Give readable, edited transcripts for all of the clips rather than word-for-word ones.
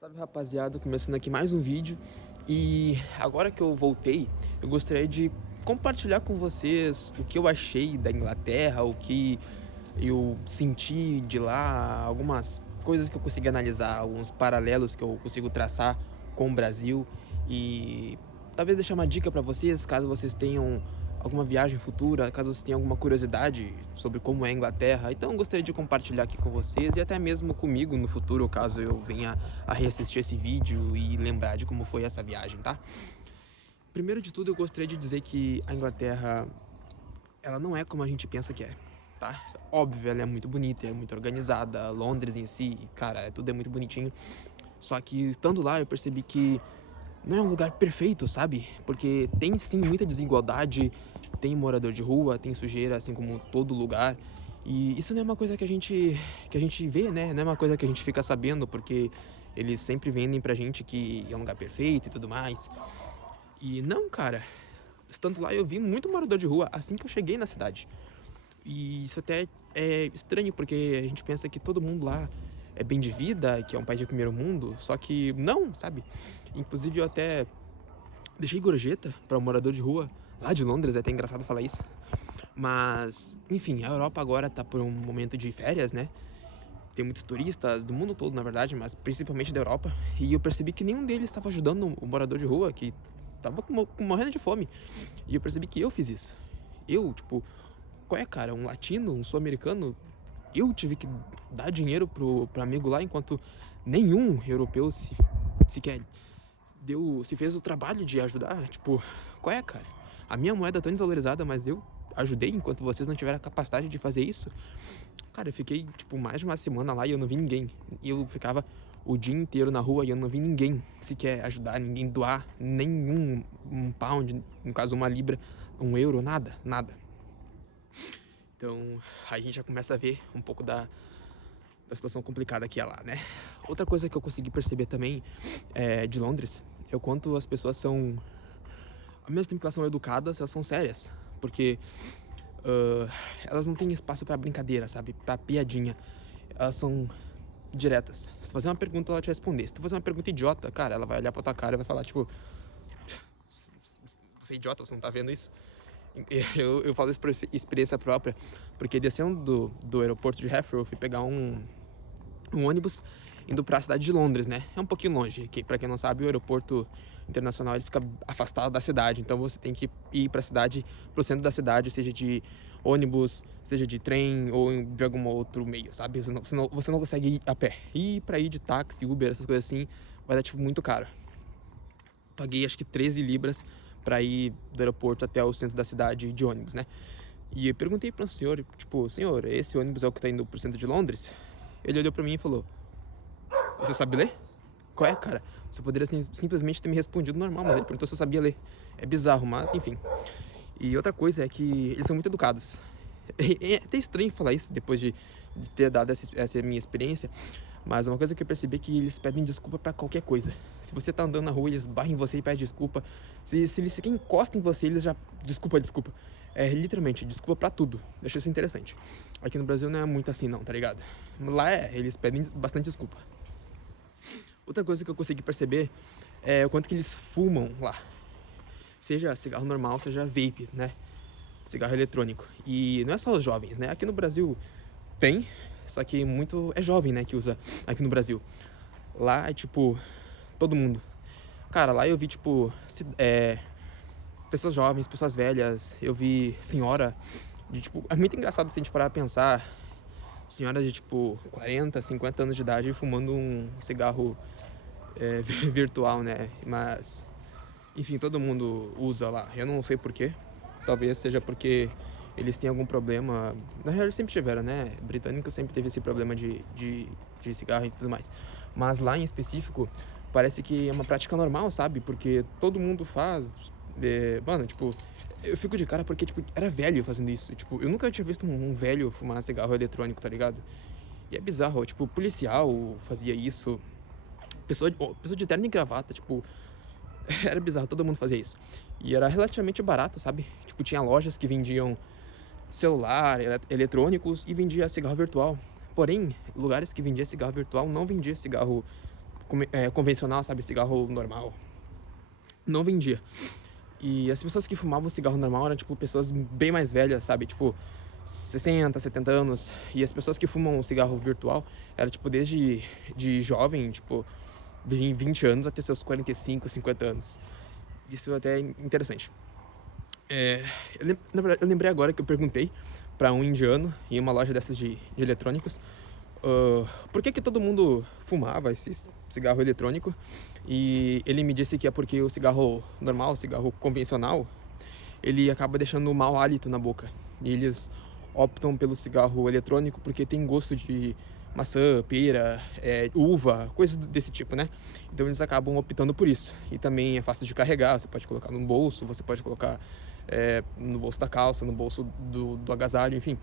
Salve rapaziada, começando aqui mais um vídeo e agora que eu voltei, eu gostaria de compartilhar com vocês o que eu achei da Inglaterra, o que eu senti de lá, algumas coisas que eu consegui analisar, alguns paralelos que eu consigo traçar com o Brasil e talvez deixar uma dica para vocês, caso vocês tenham alguma viagem futura, caso vocês tenham alguma curiosidade sobre como é a Inglaterra. Então eu gostaria de compartilhar aqui com vocês e até mesmo comigo no futuro, caso eu venha a reassistir esse vídeo e lembrar de como foi essa viagem, tá? Primeiro de tudo, eu gostaria de dizer que a Inglaterra, ela não é como a gente pensa que é, tá? Óbvio, ela é muito bonita, é muito organizada, Londres em si, cara, tudo é muito bonitinho. Só que estando lá, eu percebi que não é um lugar perfeito, sabe? Porque tem sim muita desigualdade, tem morador de rua, tem sujeira, assim como todo lugar. E isso não é uma coisa que a gente vê, né? Não é uma coisa que a gente fica sabendo, porque eles sempre vendem pra gente que é um lugar perfeito e tudo mais. E não, cara. Estando lá, eu vi muito morador de rua assim que eu cheguei na cidade. E isso até é estranho, porque a gente pensa que todo mundo lá é bem de vida, que é um país de primeiro mundo, só que não, sabe? Inclusive eu até deixei gorjeta para um morador de rua lá de Londres, é até engraçado falar isso. Mas, enfim, a Europa agora tá por um momento de férias, né? Tem muitos turistas do mundo todo, na verdade, mas principalmente da Europa. E eu percebi que nenhum deles estava ajudando o morador de rua, que tava morrendo de fome. E eu percebi que eu fiz isso. Eu, tipo, qual é, cara? Um latino, um sul-americano, eu tive que dar dinheiro pro amigo lá, enquanto nenhum europeu sequer se fez o trabalho de ajudar. Tipo, qual é, cara? A minha moeda é tão desvalorizada, mas eu ajudei enquanto vocês não tiveram a capacidade de fazer isso. Cara, eu fiquei, tipo, mais de uma semana lá e eu não vi ninguém. E eu ficava o dia inteiro na rua e eu não vi ninguém sequer ajudar, ninguém doar nenhum um pound, no caso uma libra, um euro, nada, nada. Então, a gente já começa a ver um pouco da situação complicada que é lá, né? Outra coisa que eu consegui perceber também de Londres é o quanto as pessoas são, ao mesmo tempo que elas são educadas, elas são sérias. Porque elas não têm espaço pra brincadeira, sabe? Pra piadinha. Elas são diretas. Se tu fazer uma pergunta, ela te responder. Se tu fazer uma pergunta idiota, cara, ela vai olhar pra tua cara e vai falar, tipo, você é idiota, você não tá vendo isso? Eu falo isso por experiência própria, porque descendo do aeroporto de Heathrow, eu fui pegar um ônibus indo para a cidade de Londres, né? É um pouquinho longe, que para quem não sabe, o aeroporto internacional ele fica afastado da cidade, então você tem que ir para a cidade, pro centro da cidade, seja de ônibus, seja de trem ou de algum outro meio, sabe? Você não consegue ir a pé. E para ir de táxi, Uber, essas coisas assim, vai dar tipo muito caro. Paguei acho que 13 libras para ir do aeroporto até o centro da cidade de ônibus, né? E eu perguntei para um senhor, tipo, senhor, esse ônibus é o que tá indo pro centro de Londres? Ele olhou para mim e falou: você sabe ler? Qual é, cara? Você poderia simplesmente ter me respondido normal, mas ele perguntou se eu sabia ler. É bizarro, mas enfim. E outra coisa é que eles são muito educados. É até estranho falar isso depois de ter dado essa minha experiência, mas uma coisa que eu percebi é que eles pedem desculpa pra qualquer coisa. Se você tá andando na rua, eles barram em você e pedem desculpa. Se eles sequer encostam em você, eles já... Desculpa, desculpa. É literalmente, desculpa pra tudo. Deixa isso interessante. Aqui no Brasil não é muito assim não, tá ligado? Lá eles pedem bastante desculpa. Outra coisa que eu consegui perceber é o quanto que eles fumam lá. Seja cigarro normal, seja vape, né? Cigarro eletrônico. E não é só os jovens, né? Aqui no Brasil tem, só que muito é jovem, né, que usa aqui no Brasil. Lá é tipo todo mundo. Cara, lá eu vi tipo pessoas jovens, pessoas velhas, eu vi senhora de tipo, é muito engraçado se a gente parar a pensar, senhoras de tipo 40, 50 anos de idade fumando um cigarro virtual, né? Mas enfim, todo mundo usa lá. Eu não sei porquê. Talvez seja porque eles têm algum problema. Na real, eles sempre tiveram, né? Britânico sempre teve esse problema de cigarro e tudo mais. Mas lá em específico, parece que é uma prática normal, sabe? Porque todo mundo faz. Mano, tipo, eu fico de cara porque, tipo, era velho fazendo isso. Tipo, eu nunca tinha visto um velho fumar cigarro eletrônico, tá ligado? E é bizarro, tipo, policial fazia isso. Pessoa de terno e gravata, tipo, era bizarro, todo mundo fazia isso. E era relativamente barato, sabe? Tipo, tinha lojas que vendiam celular, eletrônicos e vendia cigarro virtual. Porém, lugares que vendia cigarro virtual não vendia cigarro convencional, sabe? Cigarro normal. Não vendia. E as pessoas que fumavam cigarro normal eram, tipo, pessoas bem mais velhas, sabe? Tipo, 60, 70 anos. E as pessoas que fumam o cigarro virtual eram, tipo, desde de jovem, tipo, 20 anos até seus 45, 50 anos. Isso até é interessante. Na verdade, eu lembrei agora que eu perguntei pra um indiano em uma loja dessas de eletrônicos por que todo mundo fumava esse cigarro eletrônico. E ele me disse que é porque o cigarro normal, o cigarro convencional, ele acaba deixando um mau hálito na boca. E eles optam pelo cigarro eletrônico porque tem gosto de maçã, pera, uva, coisas desse tipo, né? Então eles acabam optando por isso. E também é fácil de carregar, você pode colocar no bolso, você pode colocar no bolso da calça, no bolso do agasalho, enfim.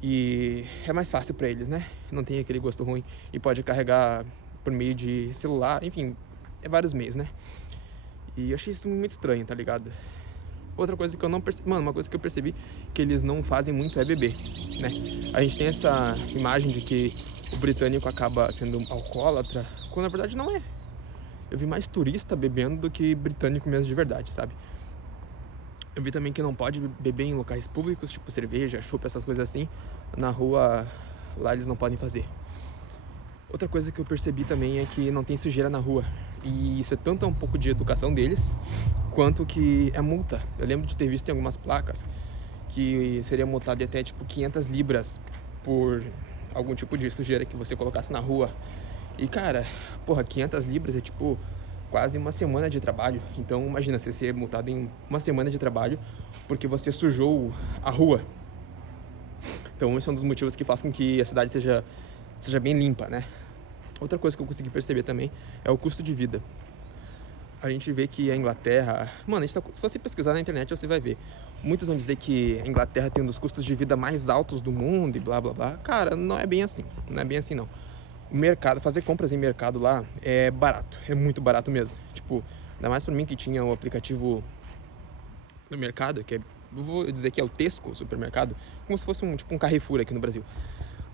E é mais fácil pra eles, né? Não tem aquele gosto ruim. E pode carregar por meio de celular, enfim, vários meios, né? E eu achei isso muito estranho, tá ligado? Outra coisa que eu não percebi, mano, uma coisa que eu percebi que eles não fazem muito é beber, né? A gente tem essa imagem de que o britânico acaba sendo um alcoólatra, quando na verdade não é. Eu vi mais turista bebendo do que britânico mesmo de verdade, sabe? Eu vi também que não pode beber em locais públicos, tipo cerveja, chopp, essas coisas assim. Na rua, lá eles não podem fazer. Outra coisa que eu percebi também é que não tem sujeira na rua. E isso é tanto um pouco de educação deles, quanto que é multa. Eu lembro de ter visto em algumas placas que seria multado de até tipo 500 libras por algum tipo de sujeira que você colocasse na rua. E cara, porra, 500 libras é tipo quase uma semana de trabalho. Então imagina você ser multado em uma semana de trabalho porque você sujou a rua. Então esse é um dos motivos que faz com que a cidade seja bem limpa, né? Outra coisa que eu consegui perceber também é o custo de vida. A gente vê que a Inglaterra... Mano, se você pesquisar na internet, você vai ver. Muitos vão dizer que a Inglaterra tem um dos custos de vida mais altos do mundo e blá, blá, blá. Cara, não é bem assim. Não é bem assim, não. O mercado, fazer compras em mercado lá é barato. É muito barato mesmo. Tipo, ainda mais pra mim que tinha o aplicativo do mercado, que é... Eu vou dizer que é o Tesco supermercado, como se fosse um Carrefour aqui no Brasil.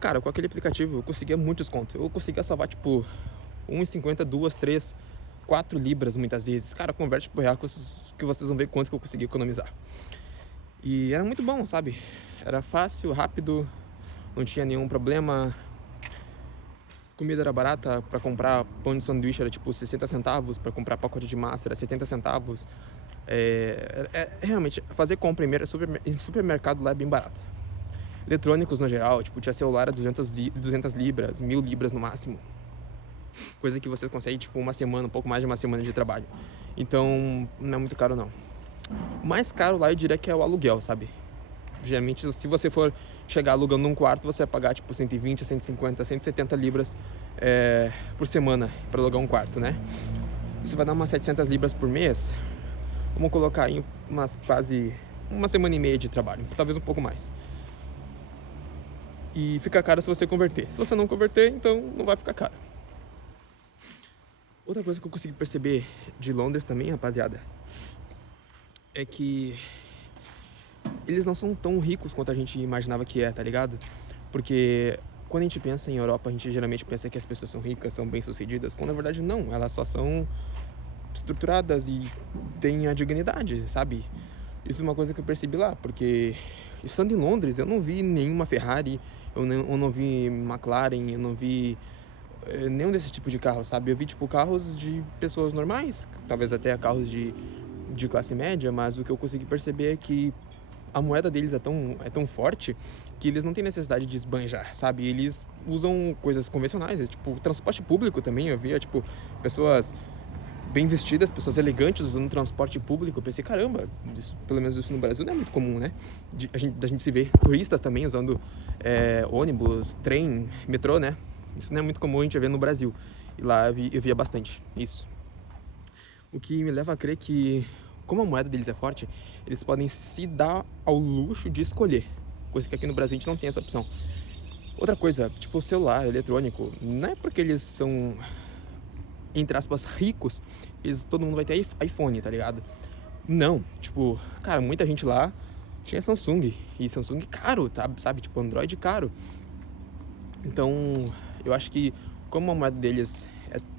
Cara, com aquele aplicativo eu conseguia muito desconto. Eu conseguia salvar, tipo, 1,50, 2, 3, 4 libras muitas vezes. Cara, converte pro real que vocês vão ver quanto que eu consegui economizar. E era muito bom, sabe? Era fácil, rápido, não tinha nenhum problema. Comida era barata, pra comprar pão de sanduíche era tipo 60 centavos, pra comprar pacote de massa era 70 centavos. Realmente, fazer compra em supermercado lá é bem barato. Eletrônicos no geral, tipo, tinha celular a 200 libras, 1000 libras no máximo. Coisa que você consegue, tipo, uma semana, um pouco mais de uma semana de trabalho. Então, não é muito caro, não. O mais caro lá, eu diria que é o aluguel, sabe? Geralmente, se você for chegar alugando um quarto, você vai pagar, tipo, 120, 150, 170 libras por semana pra alugar um quarto, né? Isso vai dar umas 700 libras por mês. Vamos colocar em quase uma semana e meia de trabalho, talvez um pouco mais. E fica caro se você converter. Se você não converter, então não vai ficar caro. Outra coisa que eu consegui perceber de Londres também, rapaziada, é que eles não são tão ricos quanto a gente imaginava que tá ligado? Porque quando a gente pensa em Europa, a gente geralmente pensa que as pessoas são ricas, são bem-sucedidas, quando na verdade não, elas só são estruturadas e têm a dignidade, sabe? Isso é uma coisa que eu percebi lá, porque estando em Londres, eu não vi nenhuma Ferrari, eu não vi McLaren, eu não vi nenhum desse tipo de carro, sabe? Eu vi, tipo, carros de pessoas normais, talvez até carros de classe média, mas o que eu consegui perceber é que a moeda deles é tão forte que eles não têm necessidade de esbanjar, sabe? Eles usam coisas convencionais, tipo, transporte público também, eu via, tipo, pessoas bem vestidas, pessoas elegantes usando transporte público. Eu pensei, caramba, pelo menos isso no Brasil não é muito comum, né? Da gente se ver turistas também usando ônibus, trem, metrô, né? Isso não é muito comum a gente ver no Brasil. E lá eu via bastante isso. O que me leva a crer que, como a moeda deles é forte, eles podem se dar ao luxo de escolher. Coisa que aqui no Brasil a gente não tem essa opção. Outra coisa, tipo o celular eletrônico, não é porque eles são, entre aspas, ricos, todo mundo vai ter iPhone, tá ligado? Não, tipo, cara, muita gente lá tinha Samsung, e Samsung caro, tá, sabe? Tipo, Android caro. Então, eu acho que como a moeda deles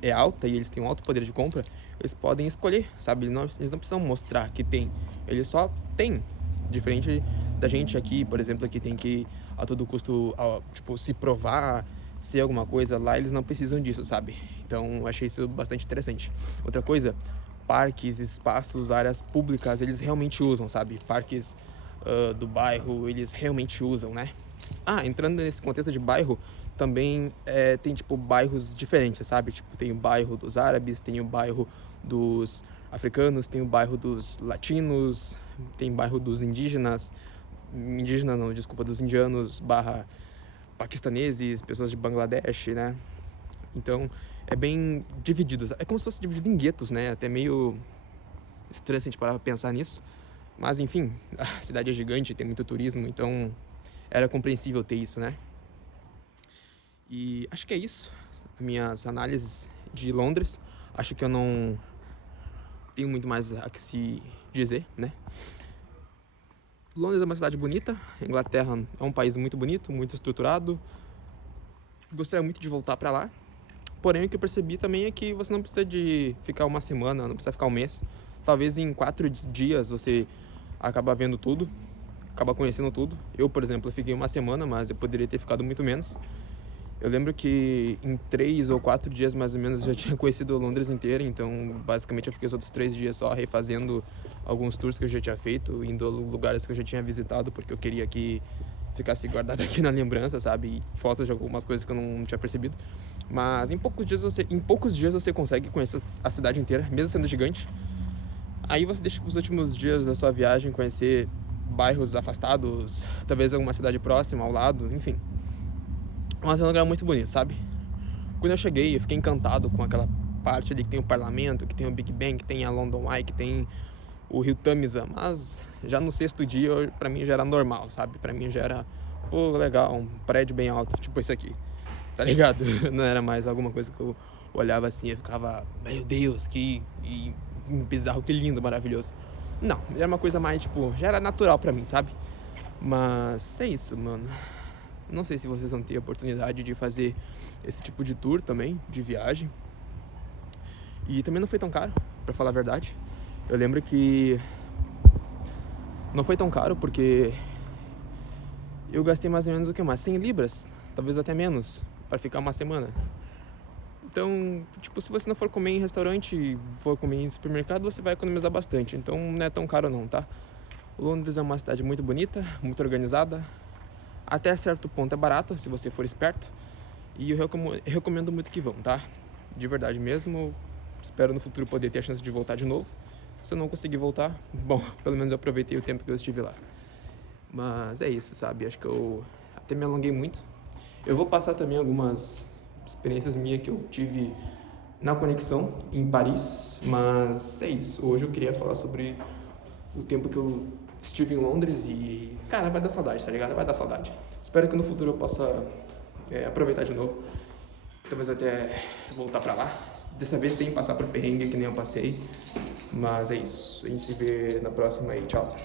é alta e eles têm um alto poder de compra, eles podem escolher, sabe? Eles não precisam mostrar que tem, eles só têm. Diferente da gente aqui, por exemplo, que tem que a todo custo, tipo, se provar, ser alguma coisa, lá eles não precisam disso, sabe? Então, eu achei isso bastante interessante. Outra coisa, parques, espaços, áreas públicas, eles realmente usam, sabe? Parques do bairro, eles realmente usam, né? Entrando nesse contexto de bairro, também tem, tipo, bairros diferentes, sabe? Tipo, tem o bairro dos árabes, tem o bairro dos africanos, tem o bairro dos latinos, tem bairro dos indígenas, não, desculpa, dos indianos barra paquistaneses, pessoas de Bangladesh, né? Então, é bem dividido. É como se fosse dividido em guetos, né? Até meio estranho se a gente parar pra pensar nisso. Mas, enfim, a cidade é gigante, tem muito turismo, então era compreensível ter isso, né? E acho que é isso. Minhas análises de Londres. Acho que eu não tenho muito mais a que se dizer, né? Londres é uma cidade bonita. A Inglaterra é um país muito bonito, muito estruturado. Gostaria muito de voltar pra lá. Porém, o que eu percebi também é que você não precisa de ficar uma semana, não precisa ficar um mês. Talvez em 4 dias você acaba vendo tudo, acaba conhecendo tudo. Eu, por exemplo, fiquei uma semana, mas eu poderia ter ficado muito menos. Eu lembro que em 3 ou 4 dias, mais ou menos, eu já tinha conhecido Londres inteira. Então, basicamente, eu fiquei os outros 3 dias só refazendo alguns tours que eu já tinha feito, indo a lugares que eu já tinha visitado, porque eu queria que ficasse guardado aqui na lembrança, sabe? E fotos de algumas coisas que eu não tinha percebido. Mas em poucos dias você consegue conhecer a cidade inteira, mesmo sendo gigante. Aí você deixa os últimos dias da sua viagem conhecer bairros afastados, talvez alguma cidade próxima, ao lado, enfim. Mas é um lugar muito bonito, sabe? Quando eu cheguei, eu fiquei encantado com aquela parte ali que tem o parlamento, que tem o Big Ben, que tem a London Eye, que tem o rio Tamisa. Mas já no 6º dia, pra mim já era normal, sabe? Pra mim já era, pô, legal, um prédio bem alto, tipo esse aqui, tá ligado? Não era mais alguma coisa que eu olhava assim e ficava, meu Deus, que bizarro, que lindo, maravilhoso. Não, era uma coisa mais, tipo, já era natural pra mim, sabe? Mas é isso, mano. Não sei se vocês vão ter a oportunidade de fazer esse tipo de tour também, de viagem. E também não foi tão caro, pra falar a verdade. Eu lembro que não foi tão caro porque eu gastei mais ou menos o que mais? 100 libras, talvez até menos, pra ficar uma semana. Então, tipo, se você não for comer em restaurante, for comer em supermercado, você vai economizar bastante. Então não é tão caro não, tá? Londres é uma cidade muito bonita, muito organizada. Até certo ponto é barata, se você for esperto. E eu recomendo muito que vão, tá? De verdade mesmo. Espero no futuro poder ter a chance de voltar de novo. Se eu não conseguir voltar, bom, pelo menos eu aproveitei o tempo que eu estive lá. Mas é isso, sabe? Acho que eu até me alonguei muito. Eu vou passar também algumas experiências minhas que eu tive na conexão em Paris. Mas é isso. Hoje eu queria falar sobre o tempo que eu estive em Londres e, cara, vai dar saudade, tá ligado? Vai dar saudade. Espero que no futuro eu possa aproveitar de novo. Talvez até voltar pra lá. Dessa vez sem passar por perrengue que nem eu passei. Mas é isso. A gente se vê na próxima e tchau.